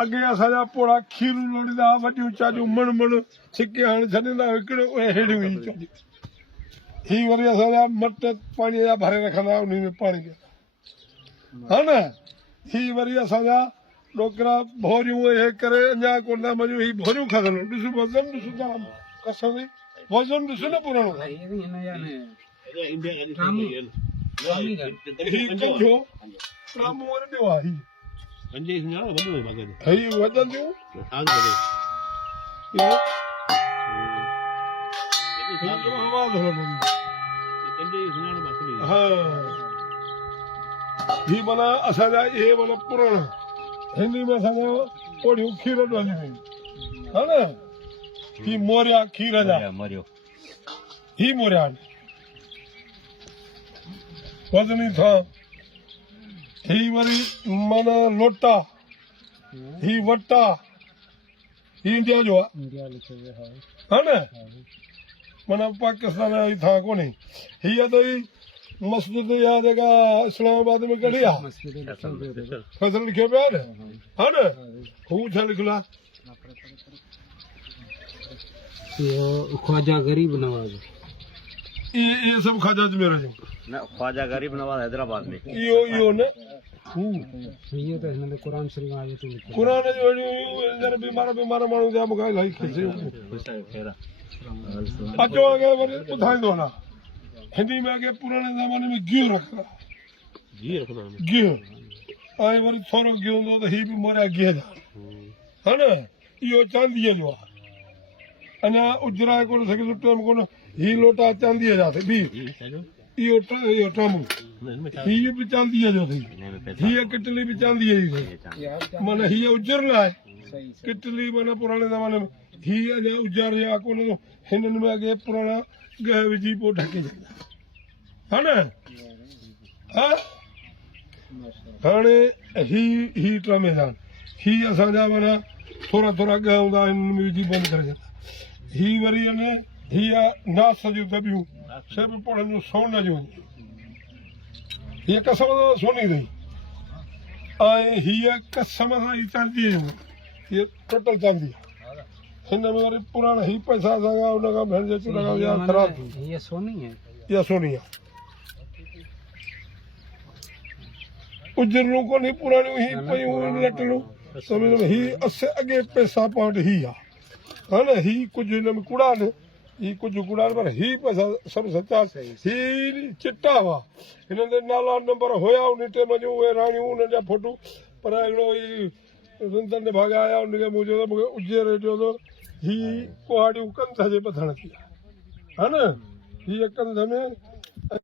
अगे असांजा पोड़ा खीरू लोड़ींदा वॾियूं चाजूं मण मण छिके हाणे छॾींदा हिकिड़ो उहे हेड़ियूं ई चाजूं ही वरी असांजा मट पाणीअ जा भरे रखंदा उन में पाणी ॾींदा हा न ही वरी असांजा ॾोकरा भोरियूं हे करे अञा कोन था मञूं ही भोरियूं खाधल ॾिसो वज़न ॾिसो था कसम वज़न ॾिसो न पुराणो ही कंजो ट्रामो वरी ॿियो आहे ही वधंदियूं हा ही माना असांजा इहे माना पुराणा हिंदी में असांजा पोड़ियूं खीर ॾियणियूं आहिनि हा न ही मोरिया खीर जा ही मोरिया वज़नी था ही वरी माना लोटा ही वटा ही इंडिया जो आहे हा न माना पाकिस्तान जी था कोन्हे हीअ त ही मस्जिद या जेका इस्लामाबाद में कढी आहे फैसल लिखियो पियो आहे न हा न हू छा लिखियलु आहे ख्वाजा गरीब नवाज इहे सभु ख्वाजा अजमेर जो न ख्वाजा गरीब नवाज हैदराबाद में इहो न ये तो हिन में कुरान शरीफ आयो तो कुरान जो अहिड़ियूं बीमार माण्हू जा मूंखे इलाही खिसियूं अचो अॻे वरी ॿुधाईंदो न हिंदी में अॻे पुराणे ज़माने में गिहु रखंदा गिहु ऐं वरी थोरो गिहु हूंदो त हीअ बि मोरिया गिह जा हा न इहो चांदीअ जो आहे अञा उजराए कोन सघे टाइम कोन हीअ लोटा चांदीअ जा अथई इहो टामो हीअ बि चांदीअ जो अथई हीअ किटली बि चांदीअ जी अथई माना हीअ उजर लाइ किटली माना पुराणे ज़माने में हीअ अञा उजर या कोन हिननि में अॻे पुराणा गह विझी पोइ ढके छॾींदा हा न हा हाणे ही ट्रमेदान ही असांजा माना थोरा थोरा गह हूंदा हिननि में विझी बंदि करे छॾींदा ही वरी अने हीअ नास जूं दॿियूं सभु पढ़नि जूं सोन जूं हीअ कसम सां सोनी अथई ऐं हीअ कसम सां ही चांदीअ जूं हीअ टोटल चांदी हिन में वरी पुराणा ही पैसा असांजा हुन खां भेण जे चुन ख़राब थी ये सोनी है इहा सोनी आहे उजरूं कोन्हे पुराणियूं ही पयूं लटलूं सम्झ में ही अॻे पैसा पाउंड ही आहे हा न ही कुझु हिन में कूड़ा आहिनि ही कुझु कूड़ा आहिनि पर ही पैसा सभु सचा ही चिटा हुआ हिननि जा नाला नंबर हुया उन टाइम जूं उहे राणियूं उन्हनि जा फोटू पर हिकिड़ो ही रिंदन जे भाॻा आया उनखे मुंहिंजो त मूंखे उजेर ॾियो थो ही कुहाड़ियूं कंध जे ॿधण थी हा न हीअ कंध में